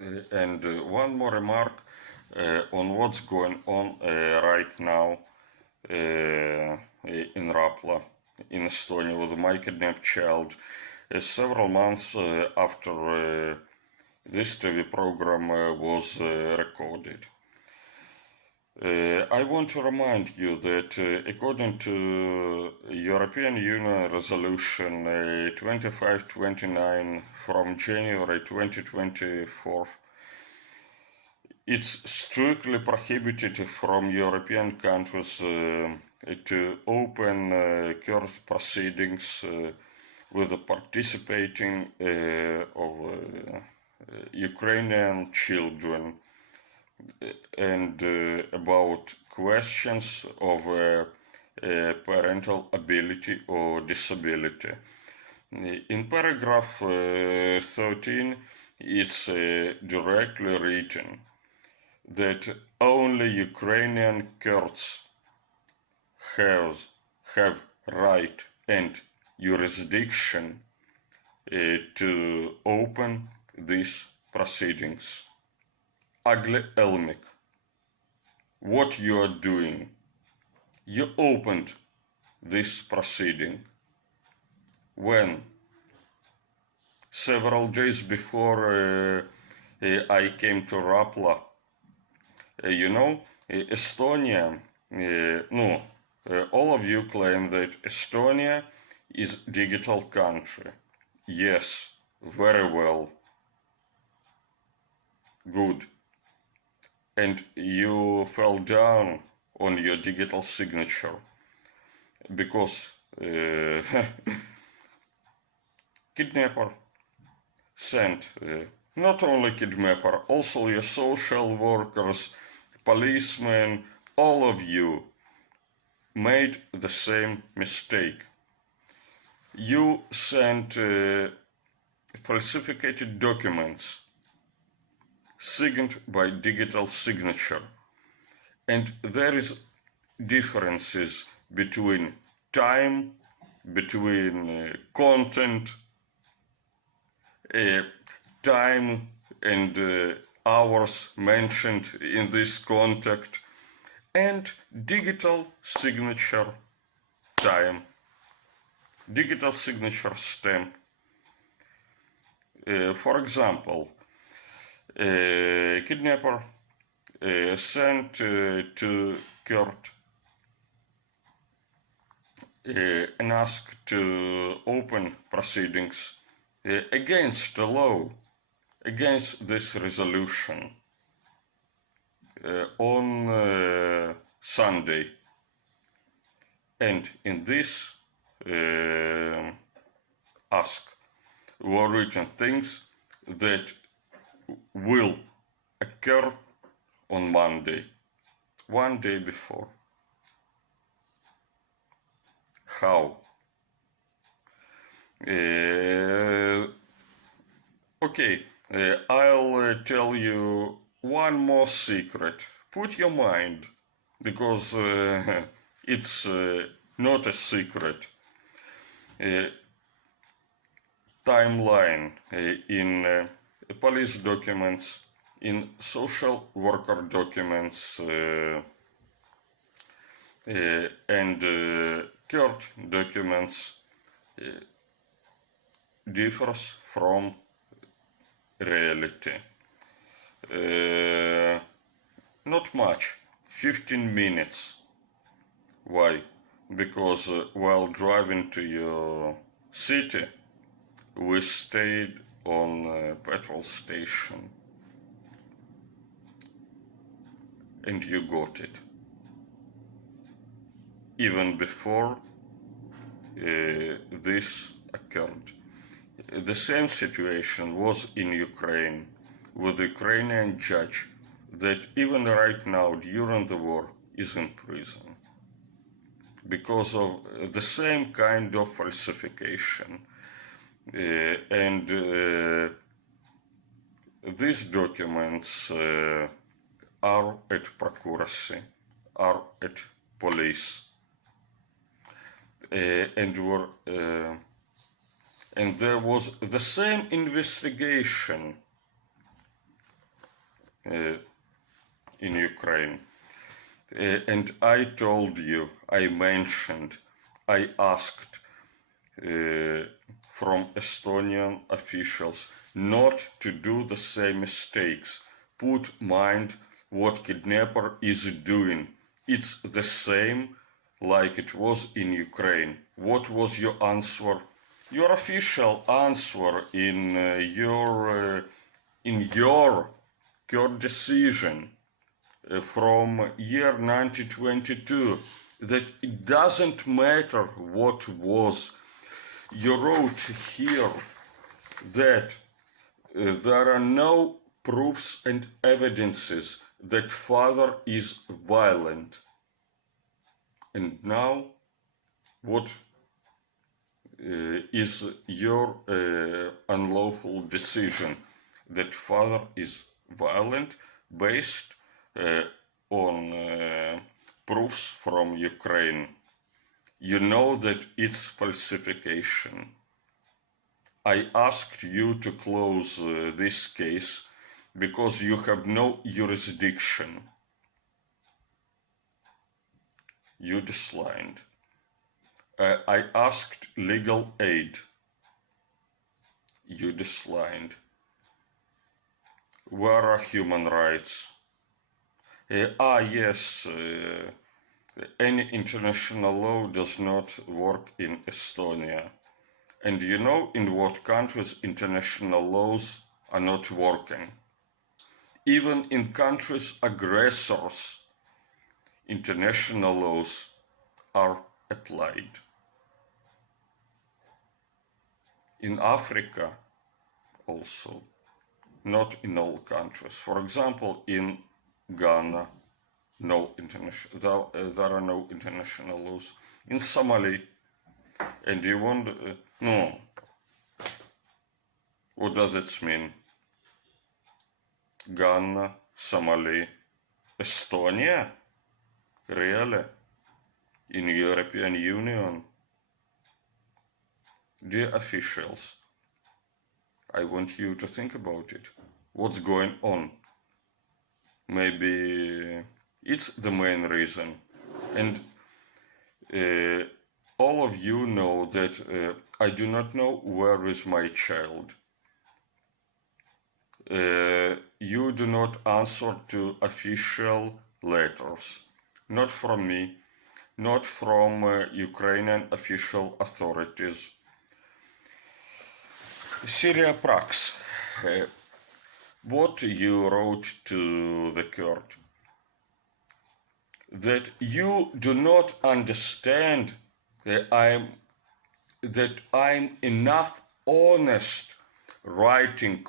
And one more remark on what's going on right now in Rapla, in Estonia, with my kidnapped child. Several months after this TV program was recorded. I want to remind you that according to European Union Resolution 2529 from January 2024, it's strictly prohibited from European countries to open court proceedings with the participating of Ukrainian children and about questions of parental ability or disability. In paragraph 13, it's directly written that only Ukrainian courts have right and jurisdiction to open these proceedings. Ugly Elmic, what you are doing? You opened this proceeding when? Several days before I came to Rapla. Estonia, all of you claim that Estonia is digital country. Yes, very well. Good. And you fell down on your digital signature because kidnapper sent not only kidnapper, also your social workers, policemen, all of you made the same mistake. You sent falsified documents signed by digital signature, and there is differences between time, between content, time and hours mentioned in this contact, and digital signature time, digital signature stamp. For example, kidnapper sent to court and asked to open proceedings against the law, against this resolution on Sunday. And in this ask were written things that will occur on Monday, one day before. How? Okay, I'll tell you one more secret. Put your mind, because it's not a secret. Timeline in police documents, in social worker documents, and court documents differs from reality. Not much, 15 minutes. Why? Because while driving to your city, we stayed on a petrol station and you got it. Even before this occurred. The same situation was in Ukraine with the Ukrainian judge that even right now during the war is in prison because of the same kind of falsification. And these documents are at procuracy, are at police, and there was the same investigation in Ukraine. And I told you, I mentioned, I asked from Estonian officials not to do the same mistakes. Put mind what kidnapper is doing. It's the same like it was in Ukraine. What was your answer? Your official answer in your court decision from year 1922, that it doesn't matter what was. You wrote here that there are no proofs and evidences that father is violent. And now, what is your unlawful decision? That father is violent based on proofs from Ukraine. You know that it's falsification. I asked you to close this case because you have no jurisdiction. You declined. I asked legal aid. You declined. Where are human rights? Yes, any international law does not work in Estonia. And you know in what countries international laws are not working? Even in countries aggressors, international laws are applied. In Africa also, not in all countries. For example, in Ghana, there are no international laws. In Somalia, and you want, no. What does it mean? Ghana, Somalia, Estonia? Really? In European Union? Dear officials, I want you to think about it. What's going on? Maybe it's the main reason. And all of you know that I do not know where is my child. You do not answer to official letters, not from me, not from Ukrainian official authorities. Syria Prax, what you wrote to the court, that you do not understand that I'm enough honest writing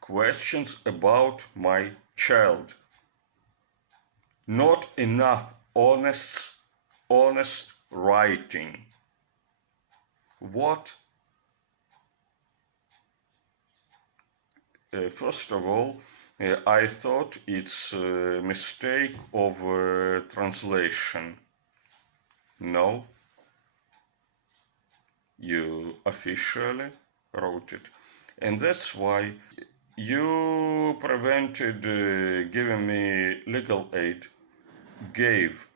questions about my child. Not enough honest writing. What? First of all, I thought it's a mistake of translation. No, you officially wrote it. And that's why you prevented giving me legal aid, gave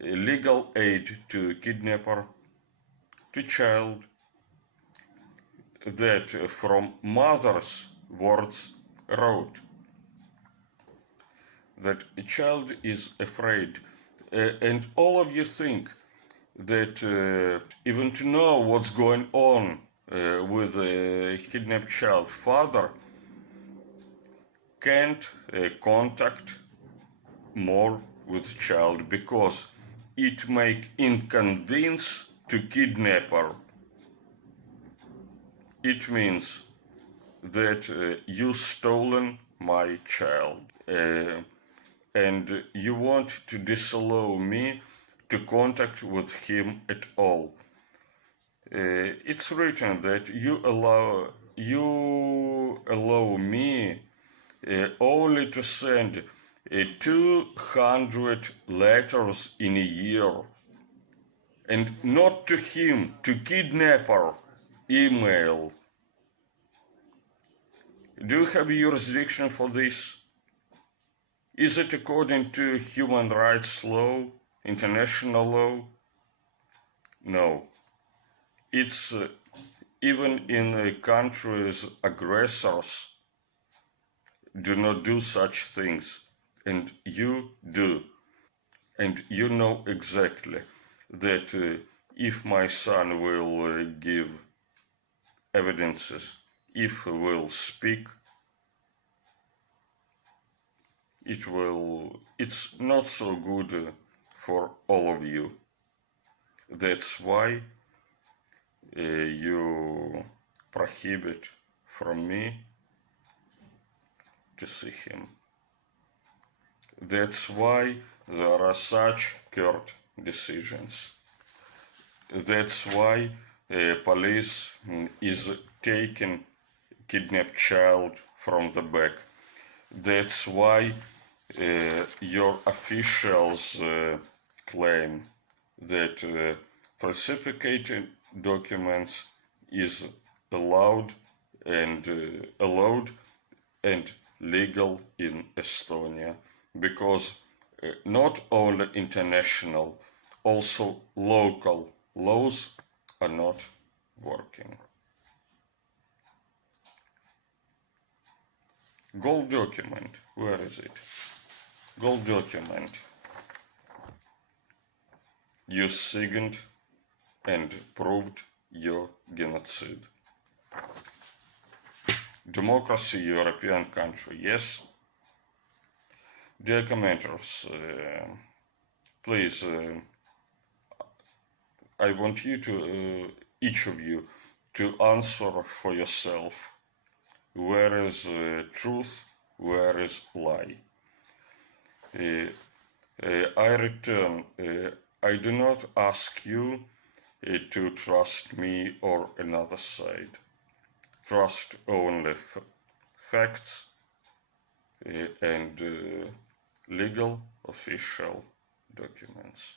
legal aid to kidnapper, to child, that from mother's words wrote that a child is afraid. And all of you think that even to know what's going on with a kidnapped child, father can't contact more with child because it make inconvenience to kidnapper. It means that you stolen my child and you want to disallow me to contact with him at all. It's written that you allow me only to send 200 letters in a year, and not to him, to kidnapper, email. Do you have jurisdiction for this? Is it according to human rights law, international law? No. It's even in countries aggressors do not do such things, and you do. And you know exactly that if my son will give evidences, if he will speak, it's not so good for all of you. That's why you prohibit from me to see him. That's why there are such court decisions. That's why police is taking kidnapped child from the back. That's why your officials claim that falsificated documents is allowed and legal in Estonia, because not only international, also local laws are not working. Gold document, where is it? Gold document. You signed and proved your genocide. Democracy, European country, yes. Dear commenters, please, I want you to, each of you, to answer for yourself. Where is truth? Where is lie? I return. I do not ask you to trust me or another side. Trust only facts and legal official documents.